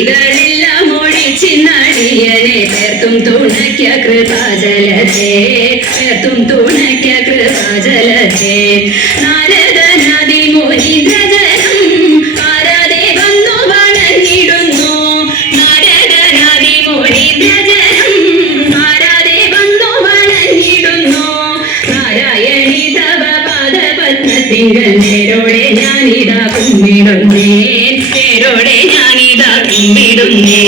വിധികളെല്ലാം ഒഴിച്ചിന്നടിയനെ പേർത്തും തുണയ്ക്ക കൃപാജലത്തെ പേർത്തും തുണയ്ക്ക കൃപാജലത്തെ നാരദനാദി മുനീന്ദ്രജനം ആരാധെ വന്നു വണങ്ങിടുന്നു നാരദനാദി മുനീന്ദ്രജനം ആരാധെ വന്നു വണങ്ങിടുന്നു നാരായണി തവ പാദപത്മത്തിങ്കൽ നേരോടെ ഞാനിതാ കുമ്പിടുന്നേ നേരോടെ ഞാനിതാ കുമ്പിടുന്നേ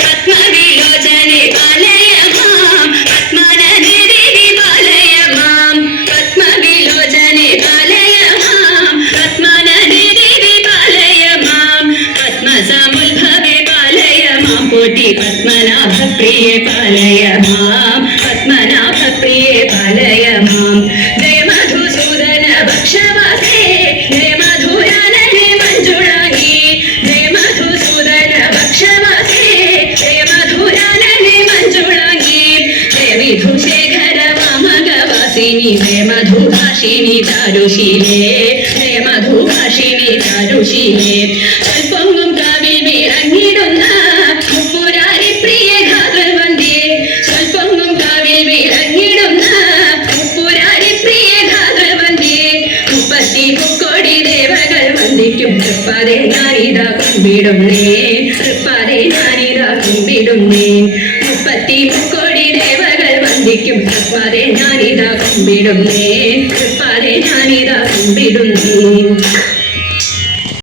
പത്മവിലോചനെ പാലയമാം പത്മനദേവി പാലയമാം പത്മവിലോചനെ പാലയമാം പത്മനദേവി പാലയമാം പത്മസമുദ്ഭവേ പാലയമാം പോറ്റി പത്മനാഭപ്രിയേ പാലയമാം പത്മനാഭപ്രിയേ പാലയമാം ജയ മധുസൂദന ഭക്ഷവാസേ ജയ മധുരാനനെ മഞ്ജുളാംഗി ജയ മധുസൂദന ഭക്ഷവാസേ ജയ മധുരാനനെ മഞ്ജുളാംഗി ജയ വിധുശേഖര വാമകവാസിനി ജയ മധുഭാഷിണി ചാരുശീലേ ജയ മധുഭാഷിണി ചാരുശീലേ സ്വൽപ്പൊങ്ങും കാവിൽ വിളങ്ങിടുന്ന മുപ്പുരാരി പ്രിയ ഘാതവന്ദേ സ്വൽപ്പൊങ്ങും കാവിൽ വിളങ്ങിടുന്ന മുപ്പുരാരി പ്രിയ ഘാതവന്ദേ മുപ്പത്തി മുക്കോടി ദേവകൾ വന്ദിക്കും തൃപ്പാതെ ഞാനിതാ കുമ്പിടുന്നേ തൃപ്പാതെ ഞാനിതാ കുമ്പിടുന്നേ മുപ്പത്തി മുക്കോടി ദേവകൾ വന്ദിക്കും തൃപ്പാതെ ഞാനിതാ കുമ്പിടുന്നേ തൃപ്പാതെ ഞാനിതാ കുമ്പിടുന്നേ